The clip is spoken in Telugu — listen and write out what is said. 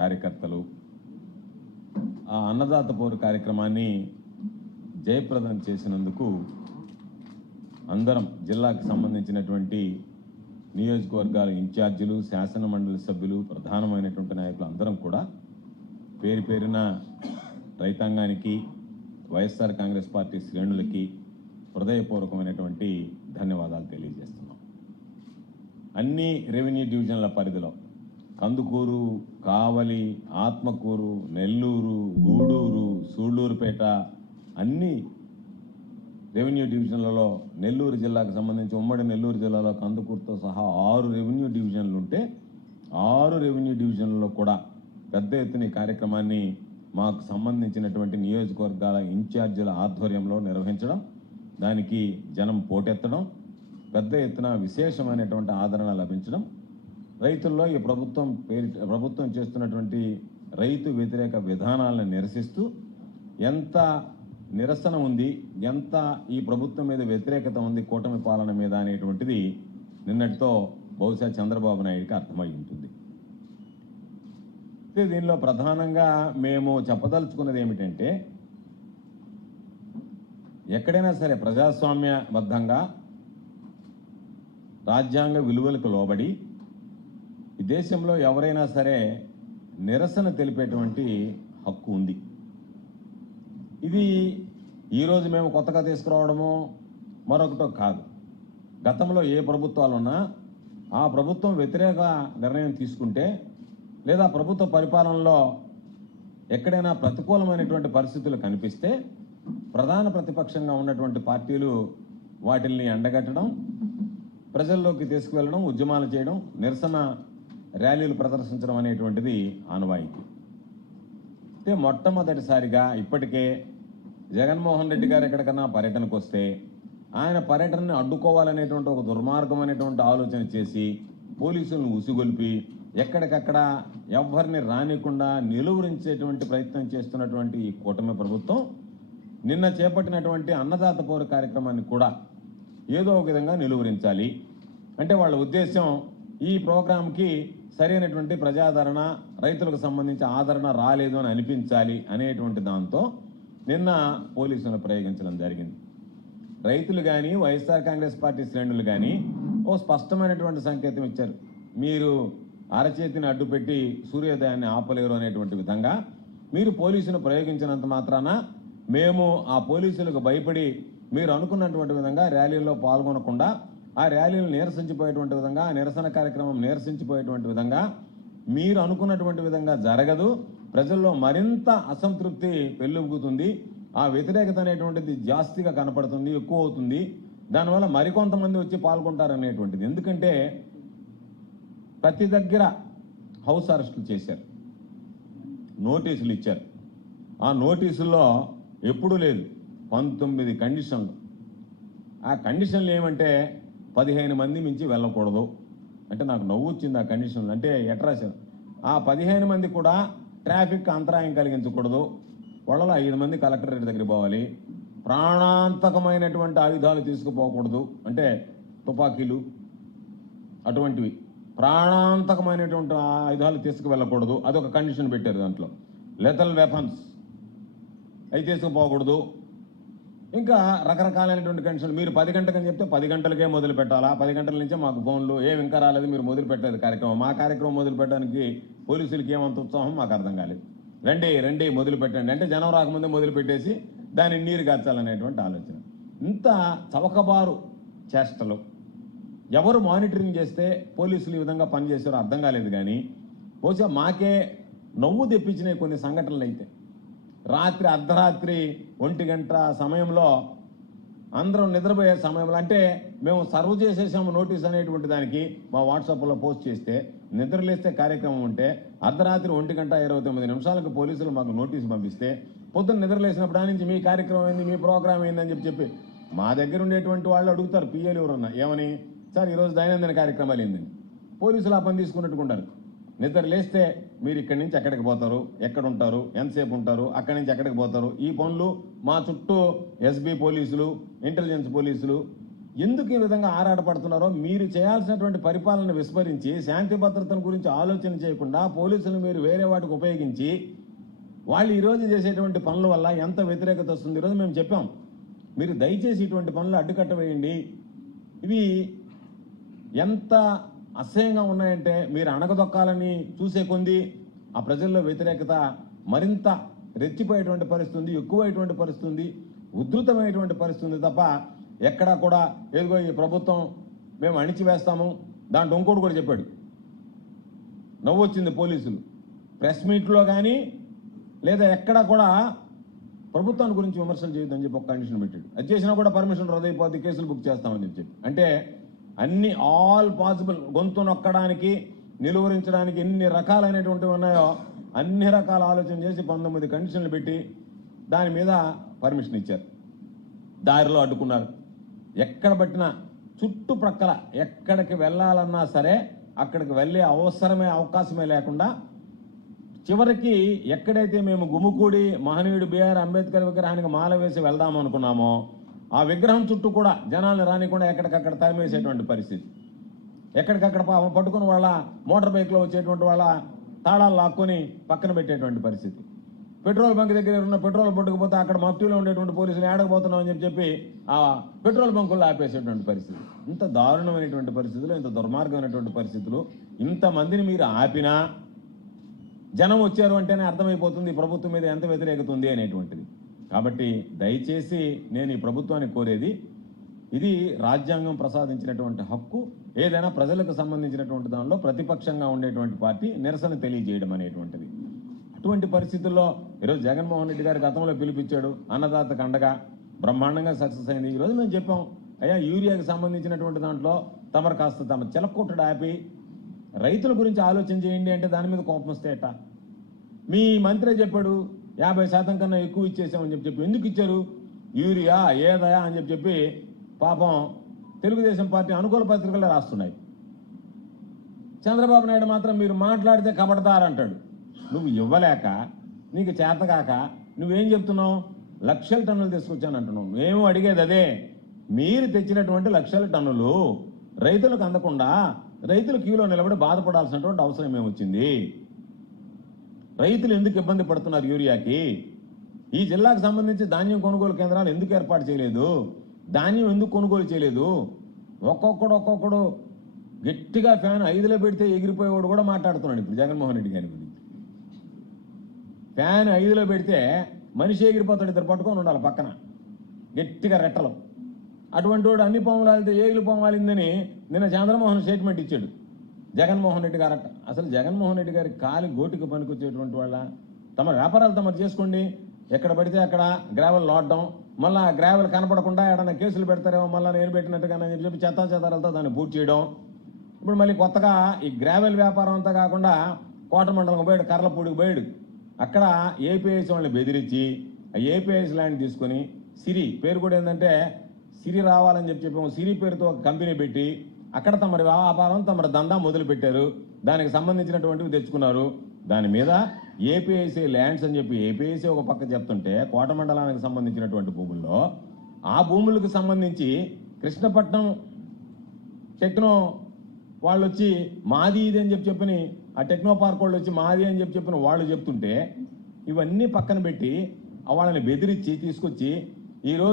కార్యకర్తలు. ఆ అన్నదాత పౌరు కార్యక్రమాన్ని జయప్రదం చేసినందుకు అందరం జిల్లాకు సంబంధించినటువంటి నియోజకవర్గాల ఇన్ఛార్జీలు శాసన మండలి సభ్యులు ప్రధానమైనటువంటి నాయకులు అందరం కూడా పేరు పేరున రైతాంగానికి వైఎస్ఆర్ కాంగ్రెస్ పార్టీ శ్రేణులకి హృదయపూర్వకమైనటువంటి ధన్యవాదాలు తెలియజేస్తున్నాం. అన్ని రెవెన్యూ డివిజన్ల పరిధిలో కందుకూరు కావలి ఆత్మకూరు నెల్లూరు గూడూరు సూళ్ళూరుపేట అన్ని రెవెన్యూ డివిజన్లలో నెల్లూరు జిల్లాకు సంబంధించి ఉమ్మడి నెల్లూరు జిల్లాలో కందుకూరుతో సహా ఆరు రెవెన్యూ డివిజన్లు ఉంటే ఆరు రెవెన్యూ డివిజన్లలో కూడా పెద్ద ఎత్తున ఈ కార్యక్రమాన్ని మాకు సంబంధించినటువంటి నియోజకవర్గాల ఇన్ఛార్జీల ఆధ్వర్యంలో నిర్వహించడం దానికి జనం పోటెత్తడం పెద్ద ఎత్తున విశేషమైనటువంటి ఆదరణ లభించడం రైతుల్లో ఈ ప్రభుత్వం పేరు ప్రభుత్వం చేస్తున్నటువంటి రైతు వ్యతిరేక విధానాలను నిరసిస్తూ ఎంత నిరసన ఉంది ఎంత ఈ ప్రభుత్వం మీద వ్యతిరేకత ఉంది కూటమి పాలన మీద అనేటువంటిది నిన్నటితో బహుశా చంద్రబాబు నాయుడికి అర్థమై ఉంటుంది. అయితే దీనిలో ప్రధానంగా మేము చెప్పదలుచుకున్నది ఏమిటంటే ఎక్కడైనా సరే ప్రజాస్వామ్యబద్ధంగా రాజ్యాంగ విలువలకు లోబడి ఈ దేశంలో ఎవరైనా సరే నిరసన తెలిపేటువంటి హక్కు ఉంది. ఇది ఈరోజు మేము కొత్తగా తీసుకురావడము మరొకటో కాదు. గతంలో ఏ ప్రభుత్వాలు ఉన్నా ఆ ప్రభుత్వం వ్యతిరేక నిర్ణయం తీసుకుంటే లేదా ప్రభుత్వ పరిపాలనలో ఎక్కడైనా ప్రతికూలమైనటువంటి పరిస్థితులు కనిపిస్తే ప్రధాన ప్రతిపక్షంగా ఉన్నటువంటి పార్టీలు వాటిల్ని ఎండగట్టడం ప్రజల్లోకి తీసుకువెళ్ళడం ఉద్యమాలు చేయడం నిరసన ర్యాలీలు ప్రదర్శించడం అనేటువంటిది ఆనవాయితీ. అయితే మొట్టమొదటిసారిగా ఇప్పటికే జగన్మోహన్ రెడ్డి గారు ఎక్కడికన్నా పర్యటనకు వస్తే ఆయన పర్యటనని అడ్డుకోవాలనేటువంటి ఒక దుర్మార్గం అనేటువంటి ఆలోచన చేసి పోలీసులను ఉసిగొల్పి ఎక్కడికక్కడ ఎవరిని రానికుండా నిలువరించేటువంటి ప్రయత్నం చేస్తున్నటువంటి ఈ కూటమి ప్రభుత్వం నిన్న చేపట్టినటువంటి అన్నదాత పౌర కార్యక్రమాన్ని కూడా ఏదో ఒక విధంగా నిలువరించాలి. అంటే వాళ్ళ ఉద్దేశం ఈ ప్రోగ్రాంకి సరైనటువంటి ప్రజాదరణ రైతులకు సంబంధించి ఆదరణ రాలేదు అని అనిపించాలి అనేటువంటి దాంతో నిన్న పోలీసులను ప్రయోగించడం జరిగింది. రైతులు కానీ వైఎస్ఆర్ కాంగ్రెస్ పార్టీ శ్రేణులు కానీ ఓ స్పష్టమైనటువంటి సంకేతం ఇచ్చారు. మీరు అరచేతిని అడ్డుపెట్టి సూర్యోదయాన్ని ఆపలేరు అనేటువంటి విధంగా మీరు పోలీసును ప్రయోగించినంత మాత్రాన మేము ఆ పోలీసులకు భయపడి మీరు అనుకున్నటువంటి విధంగా ర్యాలీల్లో పాల్గొనకుండా ఆ ర్యాలీలు నీరసించిపోయేటువంటి విధంగా ఆ నిరసన కార్యక్రమం నీరసించిపోయేటువంటి విధంగా మీరు అనుకున్నటువంటి విధంగా జరగదు. ప్రజల్లో మరింత అసంతృప్తి పెళ్ళుబుకుతుంది ఆ వ్యతిరేకత అనేటువంటిది జాస్తిగా కనపడుతుంది ఎక్కువ అవుతుంది. దానివల్ల మరికొంతమంది వచ్చి పాల్గొంటారనేటువంటిది. ఎందుకంటే ప్రతి దగ్గర హౌస్ అరెస్టులు చేశారు. నోటీసులు ఇచ్చారు. ఆ నోటీసుల్లో ఎప్పుడూ లేదు. పంతొమ్మిది కండిషన్లు. ఆ కండిషన్లు ఏమంటే పదిహేను మంది మించి వెళ్ళకూడదు. అంటే నాకు నవ్వు వచ్చింది ఆ కండిషన్ అంటే ఎట్రా ఆ పదిహేను మంది కూడా ట్రాఫిక్ అంతరాయం కలిగించకూడదు. వాళ్ళలో ఐదు మంది కలెక్టరేట్ దగ్గరికి పోవాలి. ప్రాణాంతకమైనటువంటి ఆయుధాలు తీసుకుపోకూడదు. అంటే తుపాకీలు అటువంటివి. ప్రాణాంతకమైనటువంటి ఆయుధాలు తీసుకువెళ్ళకూడదు. అదొక కండిషన్ పెట్టారు దాంట్లో. లెథల్ వెపన్స్ అవి తీసుకుపోకూడదు. ఇంకా రకరకాలైనటువంటి కండిషన్లు మీరు పది గంటకని చెప్తే పది గంటలకే మొదలు పెట్టాలా? పది గంటల నుంచే మాకు ఫోన్లు ఏం ఇంకా రాలేదు మీరు మొదలు పెట్టలేదు కార్యక్రమం. మా కార్యక్రమం మొదలు పెట్టడానికి పోలీసులకి ఏమంత ఉత్సాహం మాకు అర్థం కాలేదు. రండి రండి మొదలు పెట్టండి. అంటే జనం రాకముందే మొదలు పెట్టేసి దాన్ని నీరు కార్చాలనేటువంటి ఆలోచన. ఇంత చవకబారు చేష్టలు. ఎవరు మానిటరింగ్ చేస్తే పోలీసులు ఈ విధంగా పనిచేసారో అర్థం కాలేదు కానీ బహుశా మాకే నవ్వు తెప్పించిన కొన్ని సంఘటనలు అయితే. రాత్రి అర్ధరాత్రి ఒంటి గంట సమయంలో అందరం నిద్రపోయే సమయంలో అంటే మేము సర్వ్ చేసేసాము నోటీస్ అనేటువంటి దానికి మా వాట్సాప్లో పోస్ట్ చేస్తే నిద్రలేస్తే కార్యక్రమం ఉంటే అర్ధరాత్రి ఒంటి గంట ఇరవై తొమ్మిది నిమిషాలకు పోలీసులు మాకు నోటీస్ పంపిస్తే పొద్దున్న నిద్రలేసినప్పుడు నుంచి మీ కార్యక్రమం ఏంది? మీ ప్రోగ్రామ్ ఏందని చెప్పి చెప్పి మా దగ్గర ఉండేటువంటి వాళ్ళు అడుగుతారు పిఎల్ ఎవరన్నా? ఏమని? సార్ ఈరోజు దైనందిన కార్యక్రమాలు ఏందని? పోలీసులు ఆ పని తీసుకున్నట్టుకుంటారు నిద్ర లేస్తే మీరు ఇక్కడి నుంచి ఎక్కడికి పోతారు? ఎక్కడ ఉంటారు ఎంతసేపు ఉంటారు? అక్కడి నుంచి ఎక్కడికి పోతారు? ఈ పనులు మా చుట్టూ ఎస్బీ పోలీసులు ఇంటెలిజెన్స్ పోలీసులు ఎందుకు ఈ విధంగా ఆరాటపడుతున్నారో మీరు చేయాల్సినటువంటి పరిపాలన విస్మరించి శాంతి భద్రతల గురించి ఆలోచన చేయకుండా పోలీసులు మీరు వేరే వాటికి ఉపయోగించి వాళ్ళు ఈరోజు చేసేటువంటి పనుల వల్ల ఎంత వ్యతిరేకత వస్తుంది ఈరోజు మేము చెప్పాం. మీరు దయచేసి ఇటువంటి పనులు అడ్డుకట్ట వేయండి ఇవి ఎంత అసహ్యంగా ఉన్నాయంటే మీరు అణగదొక్కాలని చూసే కొంది ఆ ప్రజల్లో వ్యతిరేకత మరింత రెచ్చిపోయేటువంటి పరిస్థితి ఎక్కువైనటువంటి పరిస్థితి ఉధృతమైనటువంటి పరిస్థితి ఉంది తప్ప ఎక్కడా కూడా ఏదిగో ఈ ప్రభుత్వం మేము అణిచివేస్తాము. దాంట్లో ఇంకోటి కూడా చెప్పాడు. నవ్వు వచ్చింది పోలీసులు. ప్రెస్ మీట్లో కానీ లేదా ఎక్కడా కూడా ప్రభుత్వాన్ని గురించి విమర్శలు చేయొద్దని చెప్పి ఒక కండిషన్ పెట్టాడు. అది చేసినా కూడా పర్మిషన్ రద్దయిపోద్ది కేసులు బుక్ చేస్తామని చెప్పి అంటే అన్ని ఆల్ పాసిబుల్ గొంతు నొక్కడానికి నిలువరించడానికి ఎన్ని రకాలైనటువంటివి ఉన్నాయో అన్ని రకాల ఆలోచన చేసి పంతొమ్మిది కండిషన్లు పెట్టి దాని మీద పర్మిషన్ ఇచ్చారు. దారిలో అడ్డుకున్నారు. ఎక్కడ పట్టినా చుట్టుప్రక్కల ఎక్కడికి వెళ్ళాలన్నా సరే అక్కడికి వెళ్ళే అవసరమే అవకాశమే లేకుండా చివరికి ఎక్కడైతే మేము గుమ్ముకూడి మహనీయుడు బిఆర్ అంబేద్కర్ విగ్రహానికి మాల వేసి వెళ్దాం అనుకున్నామో ఆ విగ్రహం చుట్టూ కూడా జనాల్ని రానికుండా ఎక్కడికక్కడ తరిమేసేటువంటి పరిస్థితి. ఎక్కడికక్కడ పాపం పట్టుకుని వాళ్ళ మోటార్ బైక్లో వచ్చేటువంటి వాళ్ళ తాళాలు లాక్కొని పక్కన పెట్టేటువంటి పరిస్థితి. పెట్రోల్ బంక్ దగ్గర ఉన్న పెట్రోల్ పట్టుకుపోతే అక్కడ మఫ్టీలో ఉండేటువంటి పోలీసులు ఏడకపోతున్నాం అని చెప్పి ఆ పెట్రోల్ బంకుల్లో ఆపేసేటువంటి పరిస్థితి. ఇంత దారుణమైనటువంటి పరిస్థితులు ఇంత దుర్మార్గమైనటువంటి పరిస్థితులు. ఇంతమందిని మీరు ఆపినా జనం వచ్చారు అంటేనే అర్థమైపోతుంది ప్రభుత్వం మీద ఎంత వ్యతిరేకత ఉంది అనేటువంటిది. కాబట్టి దయచేసి నేను ఈ ప్రభుత్వాన్ని కోరేది ఇది రాజ్యాంగం ప్రసాదించినటువంటి హక్కు ఏదైనా ప్రజలకు సంబంధించినటువంటి దానిలో ప్రతిపక్షంగా ఉండేటువంటి పార్టీ నిరసన తెలియజేయడం అనేటువంటిది. అటువంటి పరిస్థితుల్లో ఈరోజు జగన్మోహన్ రెడ్డి గారి గతంలో పిలిపించాడు అన్నదాతకు అండగా బ్రహ్మాండంగా సక్సెస్ అయింది. ఈరోజు మేము చెప్పాం అయ్యా యూరియాకి సంబంధించినటువంటి దాంట్లో తమరు కాస్త తమ చిలక్కొట్టడు ఆపి రైతుల గురించి ఆలోచన చేయండి అంటే దాని మీద కోపం వస్తే మీ మంత్రే చెప్పాడు యాభై శాతం కన్నా ఎక్కువ ఇచ్చేసామని చెప్పి చెప్పి. ఎందుకు ఇచ్చారు? యూరియా ఏదయా అని చెప్పి చెప్పి పాపం తెలుగుదేశం పార్టీ అనుకూల పత్రికలే రాస్తున్నాయి. చంద్రబాబు నాయుడు మాత్రం మీరు మాట్లాడితే కబడతారంటాడు. నువ్వు ఇవ్వలేక నీకు చేతకాక నువ్వేం చెప్తున్నావు? లక్షల టన్నులు తీసుకొచ్చాను అంటున్నావు. మేము అడిగేది అదే. మీరు తెచ్చినటువంటి లక్షల టన్నులు రైతులకు అందకుండా రైతులు క్యూలో నిలబడి బాధపడాల్సినటువంటి అవసరం ఏమొచ్చింది? రైతులు ఎందుకు ఇబ్బంది పడుతున్నారు యూరియాకి? ఈ జిల్లాకు సంబంధించి ధాన్యం కొనుగోలు కేంద్రాలు ఎందుకు ఏర్పాటు చేయలేదు? ధాన్యం ఎందుకు కొనుగోలు చేయలేదు? ఒక్కొక్కడు ఒక్కొక్కడు గట్టిగా ఫ్యాన్ ఐదులో పెడితే ఎగిరిపోయేవాడు కూడా మాట్లాడుతున్నాడు ఇప్పుడు జగన్మోహన్ రెడ్డి గారి గురించి. ఫ్యాన్ ఐదులో పెడితే మనిషి ఎగిరిపోతాడు ఇద్దరు పట్టుకొని ఉండాలి పక్కన. గట్టిగా రెట్టలు. అటువంటి వాడు అన్ని పాములు వాలితే ఏగులు పాము వాలిందని నిన్న చంద్రమోహన్ స్టేట్మెంట్ ఇచ్చాడు. జగన్మోహన్ రెడ్డి గారట అసలు జగన్మోహన్ రెడ్డి గారి కాలి గోటికి పనికొచ్చేటువంటి వాళ్ళ తమ వ్యాపారాలు తమరు చేసుకోండి. ఎక్కడ పడితే అక్కడ గ్రావెల్ లోడ్డం. మళ్ళీ ఆ గ్రావెల్ కనపడకుండా ఏడన్నా కేసులు పెడతారేమో మళ్ళీ నేను పెట్టినట్టుగా అని చెప్పి చెత్తా చెదారాలతో దాన్ని పూర్తి చేయడం. ఇప్పుడు మళ్ళీ కొత్తగా ఈ గ్రావెల్ వ్యాపారం అంతా కాకుండా కోట మండలం పోయాడు కర్లపూడికి పోయాడు. అక్కడ ఏపీఎస్ వాళ్ళని బెదిరించి ఆ ఏపీఎస్ ల్యాండ్ తీసుకొని సిరి పేరు కూడా ఏంటంటే సిరి రావాలని చెప్పి చెప్పాము సిరి పేరుతో ఒక కంపెనీ పెట్టి అక్కడ తమరి వ్యాపారం తమరి దందా మొదలుపెట్టారు. దానికి సంబంధించినటువంటివి తెచ్చుకున్నారు. దాని మీద ఏపీఐసీ ల్యాండ్స్ అని చెప్పి ఏపీఐసీ ఒక పక్క చెప్తుంటే కోట మండలానికి సంబంధించినటువంటి భూముల్లో ఆ భూములకు సంబంధించి కృష్ణపట్నం టెక్నో వాళ్ళు వచ్చి మాది ఇది అని చెప్పి చెప్పని ఆ టెక్నో పార్క్ వాళ్ళు వచ్చి మాది అని చెప్పి చెప్పిన వాళ్ళు చెప్తుంటే ఇవన్నీ పక్కన పెట్టి వాళ్ళని బెదిరించి తీసుకొచ్చి ఈరోజు